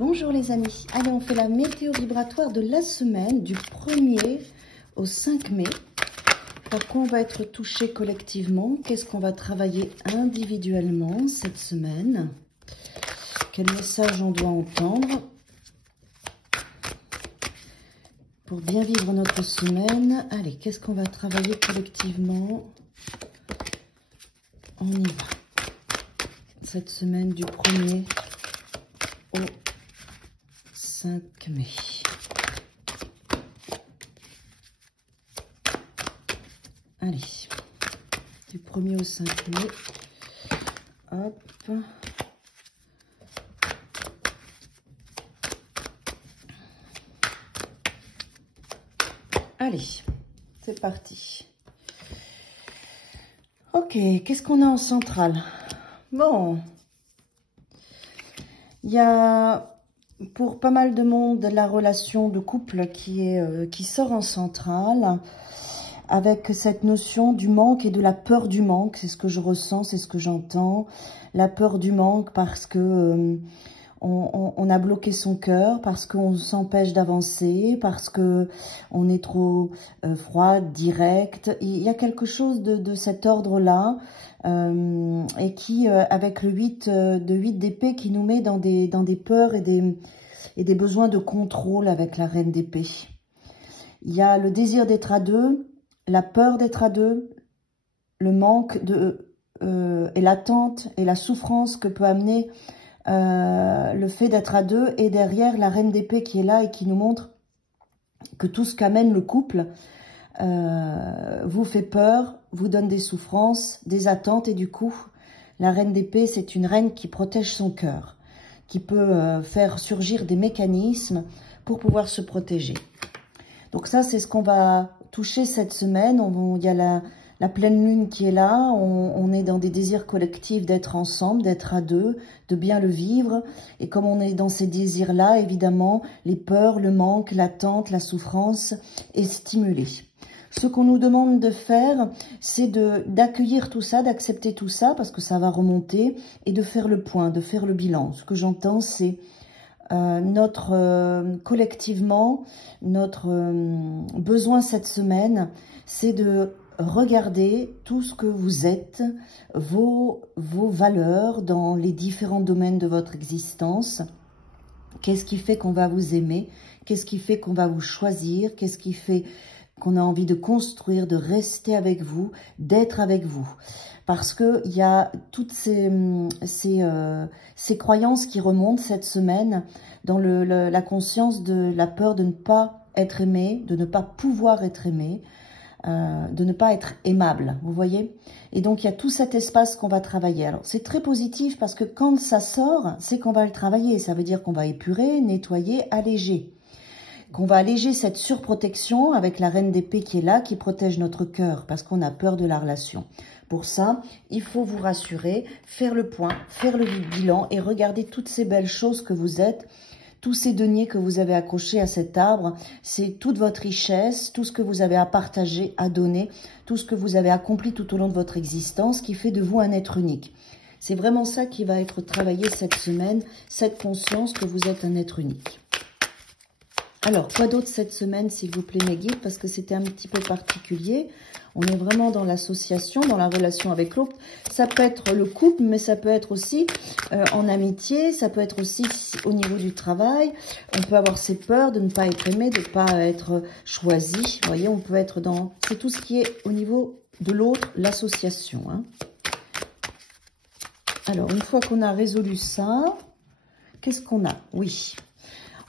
Bonjour les amis, allez on fait la météo vibratoire de la semaine du 1er au 5 mai. Par quoi on va être touché collectivement? Qu'est-ce qu'on va travailler individuellement cette semaine? Quel message on doit entendre pour bien vivre notre semaine? Allez, qu'est-ce qu'on va travailler collectivement? On y va. Cette semaine du 1er au 5 mai. Allez, du 1er au 5 mai. Hop. Allez, c'est parti. Ok, qu'est-ce qu'on a en centrale? Bon, il y a pour pas mal de monde la relation de couple qui sort en centrale avec cette notion du manque et de la peur du manque. C'est ce que je ressens, c'est ce que j'entends. La peur du manque parce que on a bloqué son cœur, parce qu'on s'empêche d'avancer, parce que on est trop froid, direct. Il y a quelque chose de cet ordre-là et qui, avec le 8 d'épée, qui nous met dans des peurs et des besoins de contrôle avec la reine d'épée. Il y a le désir d'être à deux, la peur d'être à deux, le manque et l'attente et la souffrance que peut amener le fait d'être à deux, et derrière la reine d'épée qui est là et qui nous montre que tout ce qu'amène le couple vous fait peur, vous donne des souffrances, des attentes, et du coup la reine d'épée, c'est une reine qui protège son cœur, qui peut faire surgir des mécanismes pour pouvoir se protéger. Donc ça, c'est ce qu'on va toucher cette semaine. Il y a la pleine lune qui est là, on est dans des désirs collectifs d'être ensemble, d'être à deux, de bien le vivre. Et comme on est dans ces désirs-là, évidemment, les peurs, le manque, l'attente, la souffrance est stimulée. Ce qu'on nous demande de faire, c'est d'accueillir tout ça, d'accepter tout ça, parce que ça va remonter, et de faire le point, de faire le bilan. Ce que j'entends, c'est collectivement, notre besoin cette semaine, c'est de regardez tout ce que vous êtes, vos valeurs dans les différents domaines de votre existence. Qu'est-ce qui fait qu'on va vous aimer? Qu'est-ce qui fait qu'on va vous choisir? Qu'est-ce qui fait qu'on a envie de construire, de rester avec vous, d'être avec vous? Parce qu'il y a toutes ces croyances qui remontent cette semaine dans la conscience de la peur de ne pas être aimé, de ne pas pouvoir être aimé, de ne pas être aimable, vous voyez? Et donc, il y a tout cet espace qu'on va travailler. Alors, c'est très positif parce que quand ça sort, c'est qu'on va le travailler. Ça veut dire qu'on va épurer, nettoyer, alléger. Qu'on va alléger cette surprotection avec la reine d'épée qui est là, qui protège notre cœur parce qu'on a peur de la relation. Pour ça, il faut vous rassurer, faire le point, faire le bilan et regarder toutes ces belles choses que vous êtes. Tous ces deniers que vous avez accrochés à cet arbre, c'est toute votre richesse, tout ce que vous avez à partager, à donner, tout ce que vous avez accompli tout au long de votre existence qui fait de vous un être unique. C'est vraiment ça qui va être travaillé cette semaine, cette conscience que vous êtes un être unique. Alors, quoi d'autre cette semaine, s'il vous plaît, mes guides, parce que c'était un petit peu particulier. On est vraiment dans l'association, dans la relation avec l'autre. Ça peut être le couple, mais ça peut être aussi en amitié, ça peut être aussi au niveau du travail. On peut avoir ces peurs de ne pas être aimé, de ne pas être choisi. Vous voyez, on peut être dans... C'est tout ce qui est au niveau de l'autre, l'association. Hein. Alors, une fois qu'on a résolu ça, qu'est-ce qu'on a? Oui.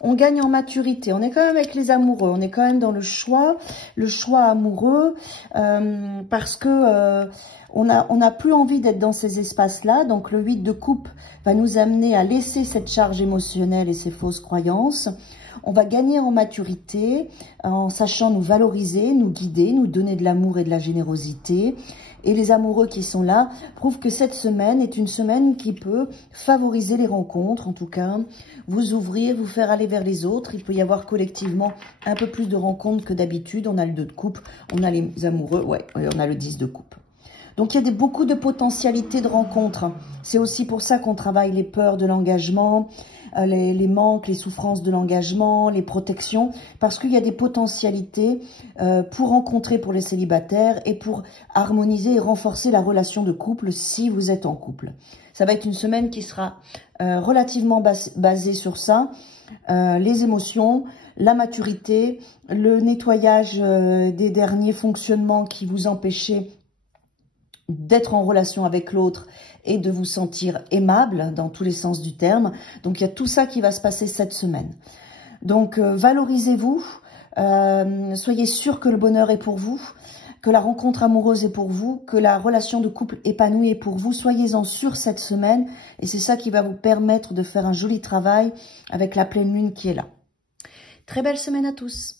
On gagne en maturité, on est quand même avec les amoureux, on est quand même dans le choix amoureux, parce que on n'a plus envie d'être dans ces espaces-là. Donc le 8 de coupe va nous amener à laisser cette charge émotionnelle et ces fausses croyances. On va gagner en maturité, en sachant nous valoriser, nous guider, nous donner de l'amour et de la générosité. Et les amoureux qui sont là prouvent que cette semaine est une semaine qui peut favoriser les rencontres, en tout cas, vous ouvrir, vous faire aller vers les autres. Il peut y avoir collectivement un peu plus de rencontres que d'habitude. On a le 2 de coupe, on a les amoureux, ouais, on a le 10 de coupe. Donc, il y a beaucoup de potentialités de rencontres. C'est aussi pour ça qu'on travaille les peurs de l'engagement, les manques, les souffrances de l'engagement, les protections, parce qu'il y a des potentialités pour rencontrer pour les célibataires et pour harmoniser et renforcer la relation de couple si vous êtes en couple. Ça va être une semaine qui sera relativement basée sur ça, les émotions, la maturité, le nettoyage des derniers fonctionnements qui vous empêchaient d'être en relation avec l'autre et de vous sentir aimable dans tous les sens du terme. Donc, il y a tout ça qui va se passer cette semaine. Donc, valorisez-vous, soyez sûr que le bonheur est pour vous, que la rencontre amoureuse est pour vous, que la relation de couple épanouie est pour vous. Soyez-en sûrs cette semaine et c'est ça qui va vous permettre de faire un joli travail avec la pleine lune qui est là. Très belle semaine à tous.